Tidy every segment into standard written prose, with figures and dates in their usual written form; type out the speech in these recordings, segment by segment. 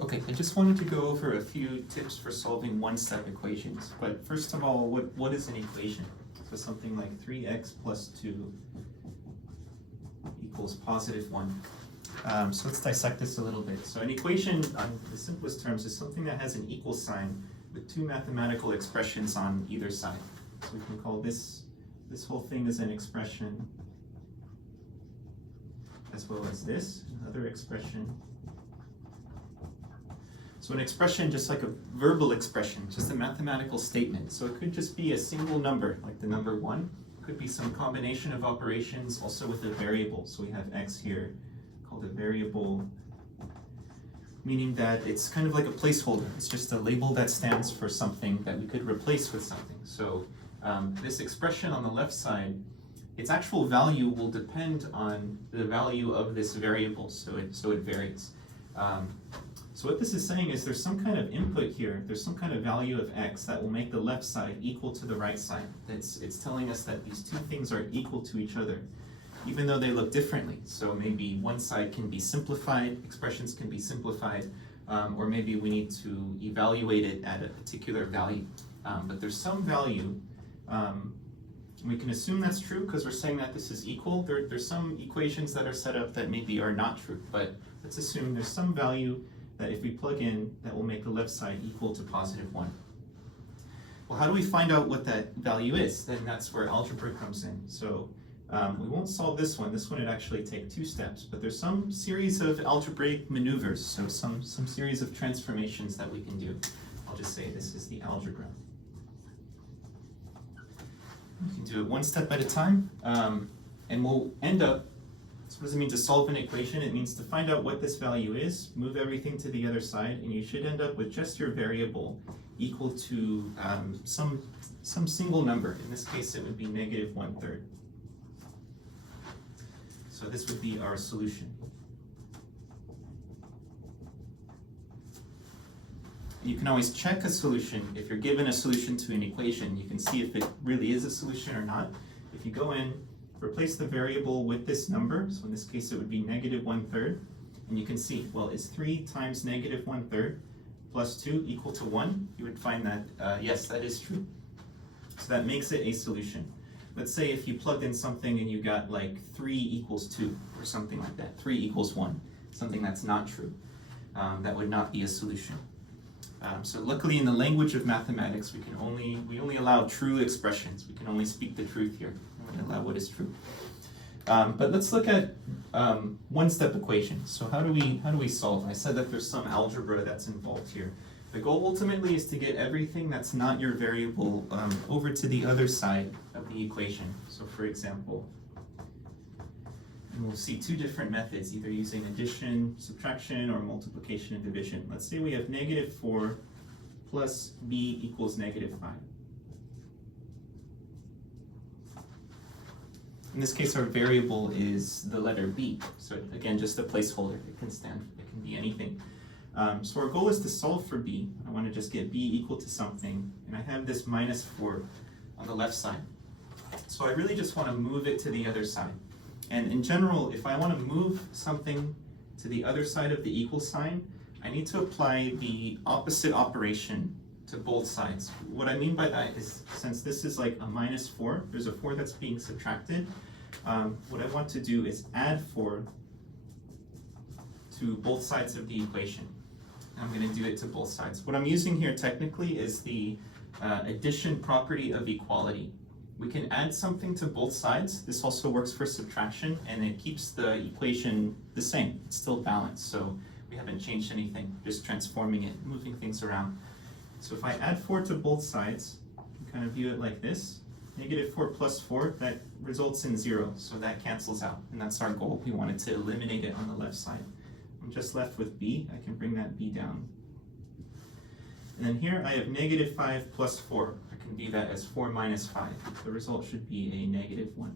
Okay, I just wanted to go over a few tips for solving one-step equations. But first of all, what is an equation? So something like 3x plus 2 equals positive 1. So let's dissect this a little bit. So an equation, on the simplest terms, is something that has an equal sign with two mathematical expressions on either side. So we can call this whole thing as an expression, as well as this, another expression. So an expression, just like a verbal expression, just a mathematical statement. So it could just be a single number, like the number 1. It could be some combination of operations, also with a variable. So we have x here, called a variable, meaning that it's kind of like a placeholder. It's just a label that stands for something that we could replace with something. So this expression on the left side, its actual value will depend on the value of this variable, so it varies. So what this is saying is there's some kind of input here, there's some kind of value of x that will make the left side equal to the right side. It's telling us that these two things are equal to each other, even though they look differently. So maybe one side can be simplified, expressions can be simplified, or maybe we need to evaluate it at a particular value. But there's some value. We can assume that's true because we're saying that this is equal. There's some equations that are set up that maybe are not true, but let's assume there's some value that if we plug in, that will make the left side equal to positive 1. Well, how do we find out what that value is? Then that's where algebra comes in. So we won't solve this one. This one would actually take 2 steps, but there's some series of algebraic maneuvers, so some series of transformations that we can do. I'll just say this is the algebra. We can do it one step at a time, and we'll end up, so what does it mean to solve an equation? It means to find out what this value is, move everything to the other side, and you should end up with just your variable equal to some single number. In this case, it would be negative 1/3. So this would be our solution. You can always check a solution. If you're given a solution to an equation, you can see if it really is a solution or not. If you go in, replace the variable with this number, so in this case it would be negative 1/3, and you can see, well, is 3 times negative 1/3 plus 2 equal to 1? You would find that, yes, that is true. So that makes it a solution. Let's say if you plugged in something and you got like 3 equals 2, or something like that, 3 equals 1, something that's not true. That would not be a solution. So luckily in the language of mathematics, we only allow true expressions. We can only speak the truth here. We allow what is true. But let's look at one-step equations. So how do we solve? I said that there's some algebra that's involved here. The goal ultimately is to get everything that's not your variable over to the other side of the equation. So for example, and we'll see 2 different methods, either using addition, subtraction, or multiplication and division. Let's say we have negative 4 plus b equals negative 5. In this case, our variable is the letter b. So again, just a placeholder. It can be anything. So our goal is to solve for b. I want to just get b equal to something, and I have this minus 4 on the left side. So I really just want to move it to the other side. And in general, if I want to move something to the other side of the equal sign, I need to apply the opposite operation to both sides. What I mean by that is, since this is like a minus 4, there's a 4 that's being subtracted. What I want to do is add 4 to both sides of the equation. I'm going to do it to both sides. What I'm using here technically is the addition property of equality. We can add something to both sides. This also works for subtraction, and it keeps the equation the same. It's still balanced, so we haven't changed anything, just transforming it, moving things around. So if I add 4 to both sides, you can kind of view it like this. Negative 4 plus 4, that results in 0, so that cancels out, and that's our goal. We wanted to eliminate it on the left side. I'm just left with b. I can bring that b down. And then here I have negative 5 plus 4. I can view that as 4 minus 5. The result should be a negative 1.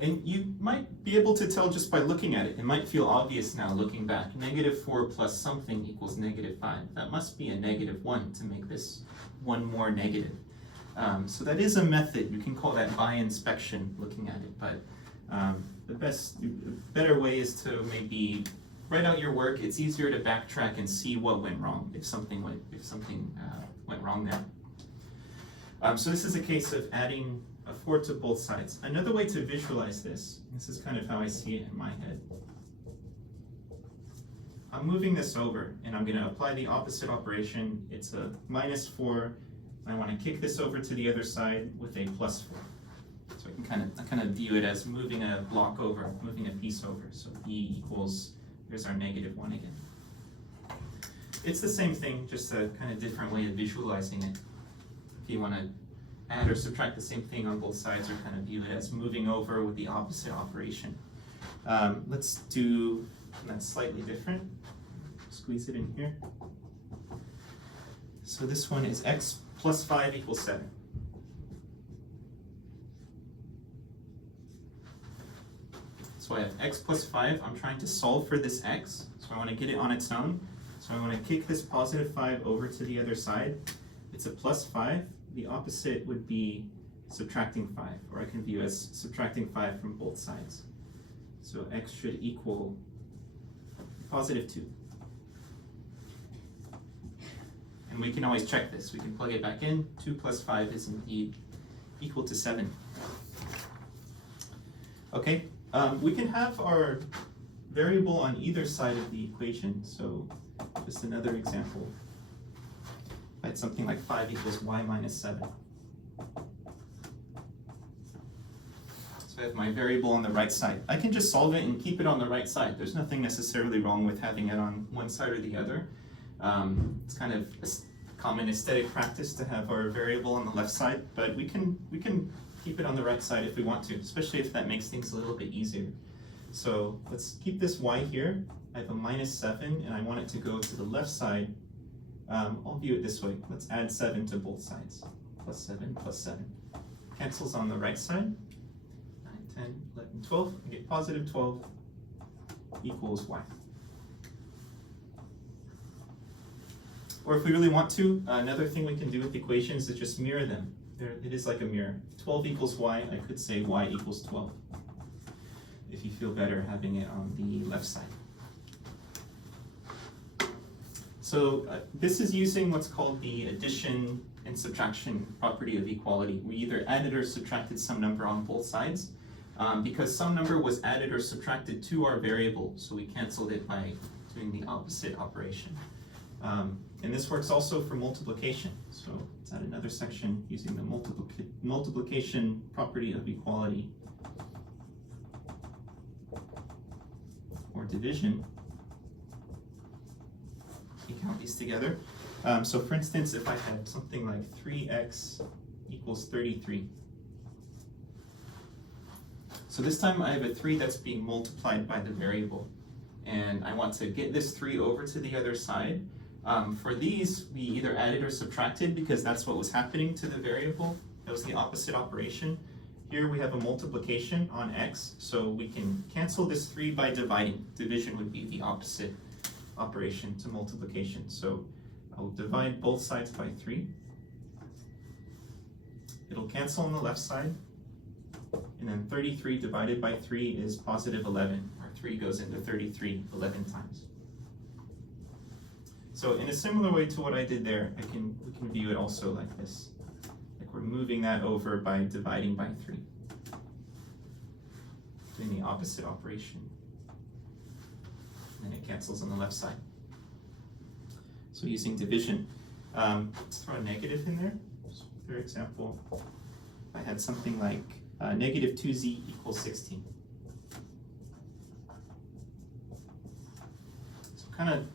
And you might be able to tell just by looking at it. It might feel obvious now looking back. Negative 4 plus something equals negative 5. That must be a negative 1 to make this one more negative. So that is a method. You can call that by inspection looking at it. But the better way is to maybe write out your work, it's easier to backtrack and see what went wrong if something went wrong there. So this is a case of adding a 4 to both sides. Another way to visualize this is kind of how I see it in my head. I'm moving this over and I'm going to apply the opposite operation. It's a -4. I want to kick this over to the other side with a +4. So I kind of view it as moving a block over, moving a piece over. So B equals, here's our -1 again. It's the same thing, just a kind of different way of visualizing it. If you want to add or subtract the same thing on both sides, or kind of view it as moving over with the opposite operation. Let's do that's slightly different. Squeeze it in here. So this one is x plus 5 equals 7. So I have x plus 5. I'm trying to solve for this x. So I want to get it on its own. So I want to kick this +5 over to the other side. It's a +5. The opposite would be subtracting 5, or I can view as subtracting 5 from both sides. So x should equal +2. And we can always check this. We can plug it back in. 2 plus 5 is indeed equal to 7. Okay, we can have our variable on either side of the equation. So just another example. I had something like 5 equals y minus 7. So I have my variable on the right side. I can just solve it and keep it on the right side. There's nothing necessarily wrong with having it on one side or the other. It's kind of a common aesthetic practice to have our variable on the left side, but we can keep it on the right side if we want to, especially if that makes things a little bit easier. So let's keep this y here. I have a -7 and I want it to go to the left side. I'll view it this way. Let's add 7 to both sides. +7 plus 7. Cancels on the right side. 9, 10, 11, 12. I get +12 equals y. Or if we really want to, another thing we can do with equations is just mirror them. It is like a mirror. 12 equals y, I could say y equals 12. If you feel better having it on the left side. So this is using what's called the addition and subtraction property of equality. We either added or subtracted some number on both sides. Because some number was added or subtracted to our variable, so we canceled it by doing the opposite operation. And this works also for multiplication. So let's add another section using the multiplication property of equality. Or division. You count these together. So for instance, if I had something like 3x equals 33. So this time I have a 3 that's being multiplied by the variable. And I want to get this 3 over to the other side. For these, we either added or subtracted because that's what was happening to the variable. That was the opposite operation. Here we have a multiplication on x, so we can cancel this 3 by dividing. Division would be the opposite operation to multiplication. So I'll divide both sides by 3. It'll cancel on the left side. And then 33 divided by 3 is +11. Our 3 goes into 33 11 times. So in a similar way to what I did there, we can view it also like this. Like we're moving that over by dividing by 3. Doing the opposite operation. And then it cancels on the left side. So using division, let's throw a negative in there. So for example, if I had something like -2z equals 16. So kind of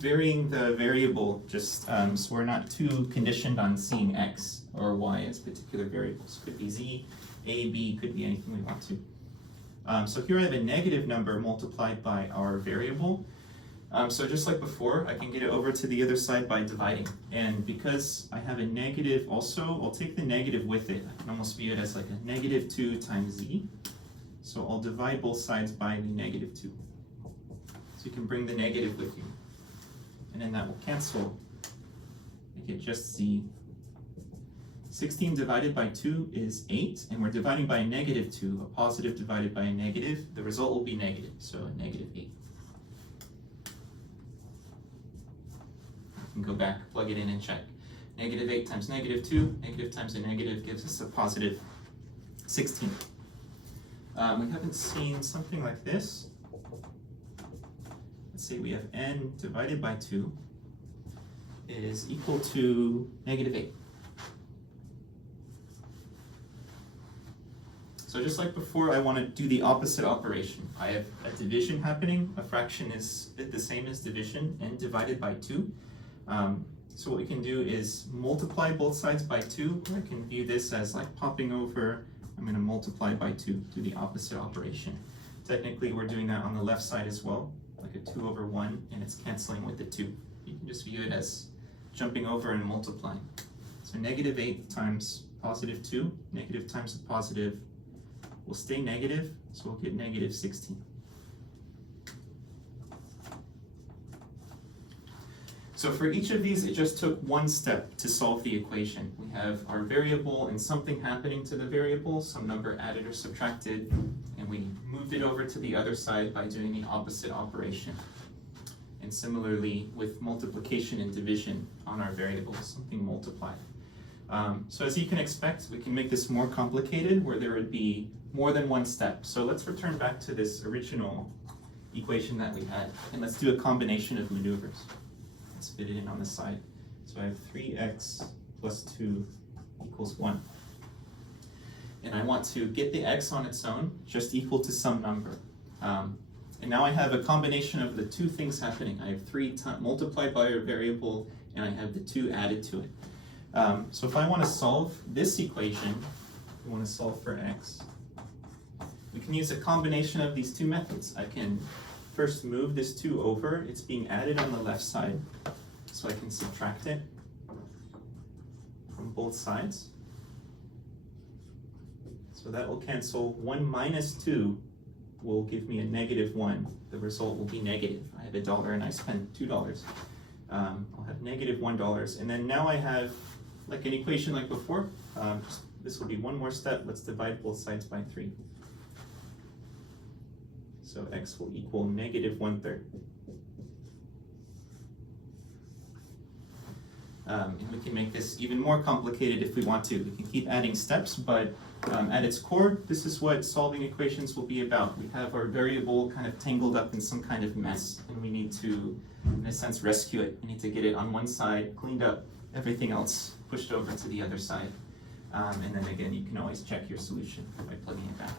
varying the variable just so we're not too conditioned on seeing x or y as particular variables. Could be z, a, b, could be anything we want to. So here I have a negative number multiplied by our variable. So just like before, I can get it over to the other side by dividing. And because I have a negative also, I'll take the negative with it. I can almost view it as like a -2 times z. So I'll divide both sides by the -2. So you can bring the negative with you. And then that will cancel. I get just z. 16 divided by 2 is 8, and we're dividing by a -2. A positive divided by a negative, the result will be negative, so a -8. can go back, plug it in and check. Negative 8 times negative 2, negative times a negative gives us a positive 16. We haven't seen something like this. Let's say we have n divided by 2 is equal to negative 8. So just like before, I want to do the opposite operation. I have a division happening. A fraction is the same as division, n divided by 2. So what we can do is multiply both sides by 2. I can view this as like popping over. I'm going to multiply by 2, do the opposite operation. Technically, we're doing that on the left side as well, like a 2 over 1, and it's canceling with the 2. You can just view it as jumping over and multiplying. So negative 8 times positive 2, negative times a positive will stay negative, so we'll get negative 16. So for each of these, it just took one step to solve the equation. We have our variable and something happening to the variable, some number added or subtracted, and we moved it over to the other side by doing the opposite operation. And similarly with multiplication and division on our variables, something multiplied. So as you can expect, we can make this more complicated where there would be more than one step. So let's return back to this original equation that we had, and let's do a combination of maneuvers. Let's fit it in on the side. So I have 3x plus 2 equals 1. And I want to get the x on its own, just equal to some number. And now I have a combination of the two things happening. I have 3 multiplied by a variable, and I have the 2 added to it. So if I want to solve this equation, we want to solve for x, we can use a combination of these two methods. I can first move this 2 over. It's being added on the left side, so I can subtract it from both sides. So that will cancel. 1 minus 2 will give me a negative 1. The result will be negative. I have $1 and I spent $2. I'll have negative $1. And then now I have like an equation like before. This will be one more step. Let's divide both sides by 3. So x will equal negative 1/3. And we can make this even more complicated if we want to. We can keep adding steps, but at its core, this is what solving equations will be about. We have our variable kind of tangled up in some kind of mess, and we need to, in a sense, rescue it. We need to get it on one side, cleaned up, everything else pushed over to the other side. And then again, you can always check your solution by plugging it back.